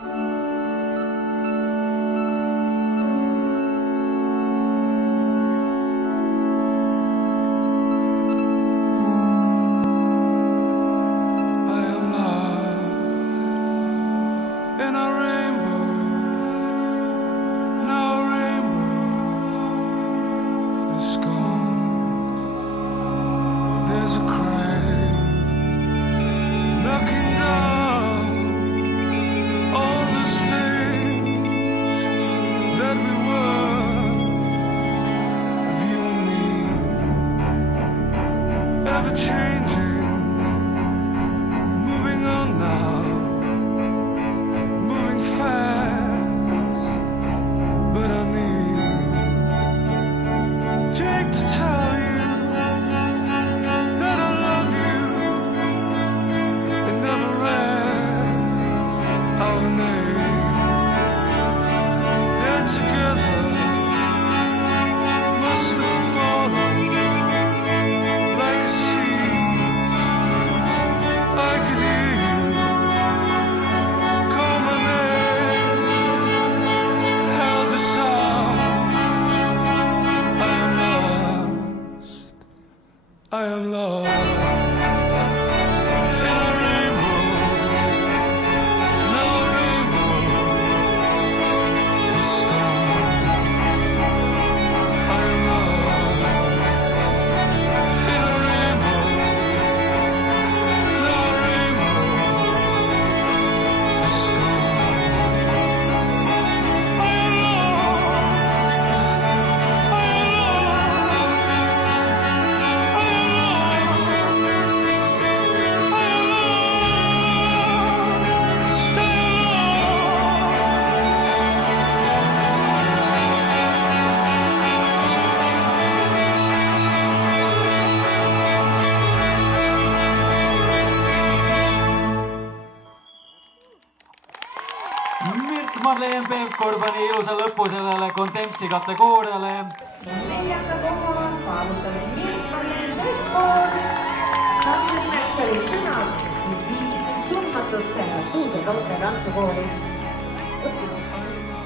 I am lost in a rainbow, no rainbow is gone. I am lost in a rainbow, no rainbow is gone. I am lost, I am lost. Mirt-Marleen Pevkur pani ilusa lõpu sellele Contempsi kategooriale. Neljanda koha saavutasid Mirt-Marleen Pevkur. Tantsumeks olid sõnad, mis viisid tundmatusse Suude Toote tantsukooli õpilastele.